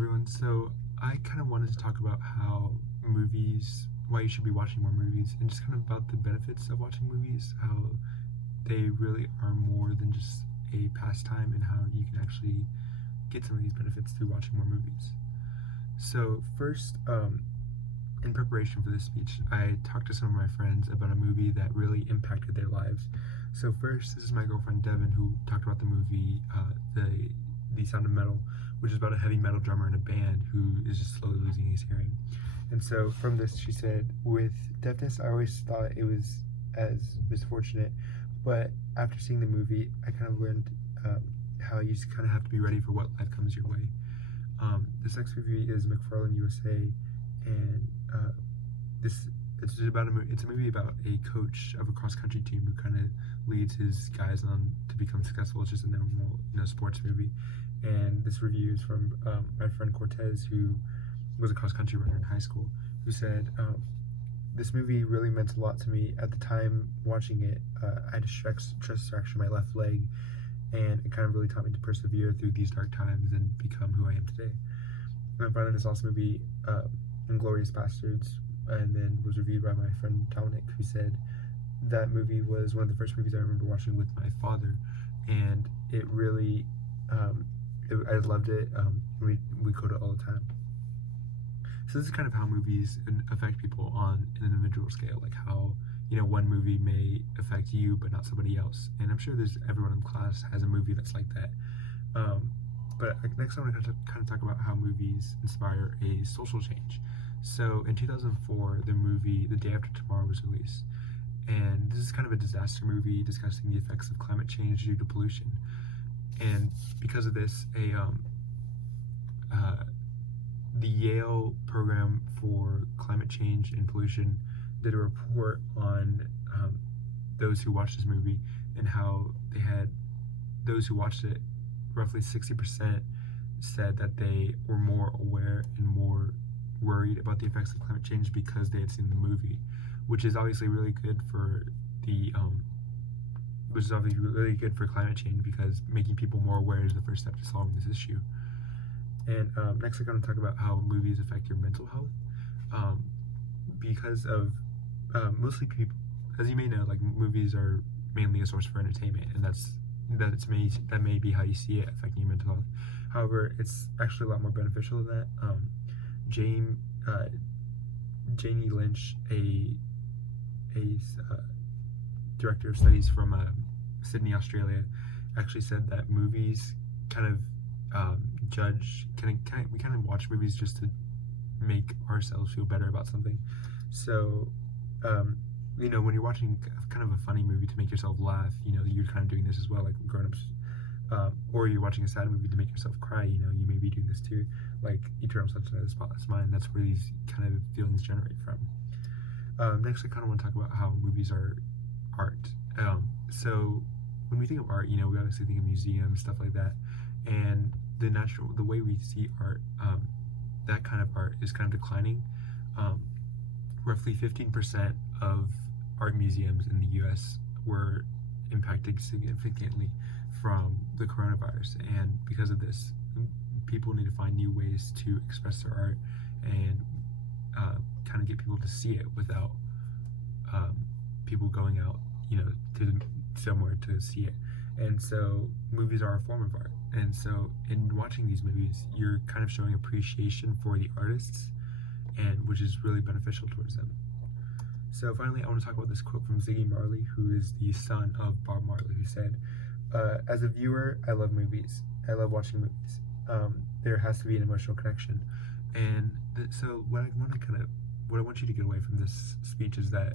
everyone. So I kind of wanted to talk about why you should be watching more movies, and just kind of about the benefits of watching movies, how they really are more than just a pastime, and how you can actually get some of these benefits through watching more movies. So first, in preparation for this speech, I talked to some of my friends about a movie that really impacted their lives. So first, this is my girlfriend Devin, who talked about the movie The Sound of Metal, which is about a heavy metal drummer in a band who is just slowly losing his hearing. And so from this, she said, with deafness, I always thought it was as misfortunate, but after seeing the movie, I kind of learned how you just kind of have to be ready for what life comes your way. This next movie is Mcfarland Usa, and it's a movie about a coach of a cross country team who kind of leads his guys on to become successful. It's just a normal sports movie, and this review is from my friend Cortez, who was a cross country runner in high school, who said, this movie really meant a lot to me. At the time watching it, I had a stress fracture in my left leg, and it kind of really taught me to persevere through these dark times and become who I am today. And I found this awesome movie, Inglorious Bastards, and then was reviewed by my friend Dominic, who said that movie was one of the first movies I remember watching with my father, and it really, I loved it. We quote it all the time. So this is kind of how movies affect people on an individual scale, like how one movie may affect you but not somebody else. And I'm sure everyone in class has a movie that's like that. But next I want to kind of talk about how movies inspire a social change. So in 2004, the movie The Day After Tomorrow was released. And this is kind of a disaster movie discussing the effects of climate change due to pollution. And because of this, the Yale program for climate change and pollution did a report on those who watched this movie, and how they had those who watched it, roughly 60% said that they were more aware and more worried about the effects of climate change because they had seen the movie, which is obviously really good for climate change, because making people more aware is the first step to solving this issue. And next I'm going to talk about how movies affect your mental health, because of mostly people, as you may know, like movies are mainly a source for entertainment, and that may be how you see it affecting your mental health. However, it's actually a lot more beneficial than that. Janie Lynch, a director of studies from Sydney, Australia, actually said that movies kind of we kind of watch movies just to make ourselves feel better about something. So when you're watching kind of a funny movie to make yourself laugh, you're kind of doing this as well, like grown-ups, or you're watching a sad movie to make yourself cry, you may be doing this too, like Eternal Sunshine of the Spotless Mind. That's where these kind of feelings generate from. Next I kind of want to talk about how movies are art. So when we think of art, we obviously think of museums, stuff like that, and the way we see art, that kind of art is kind of declining. Roughly 15% of art museums in the US were impacted significantly from the coronavirus, and because of this, people need to find new ways to express their art and kind of get people to see it without people going out to somewhere to see it. And so movies are a form of art, and so in watching these movies, you're kind of showing appreciation for the artists, and which is really beneficial towards them. So finally, I want to talk about this quote from Ziggy Marley, who is the son of Bob Marley, who said, as a viewer, I love movies. I love watching movies. There has to be an emotional connection. And so what I want you to get away from this speech is that,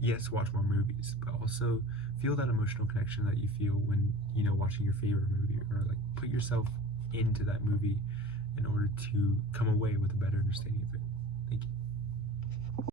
yes, watch more movies, but also feel that emotional connection that you feel when watching your favorite movie, or like put yourself into that movie in order to come away with a better understanding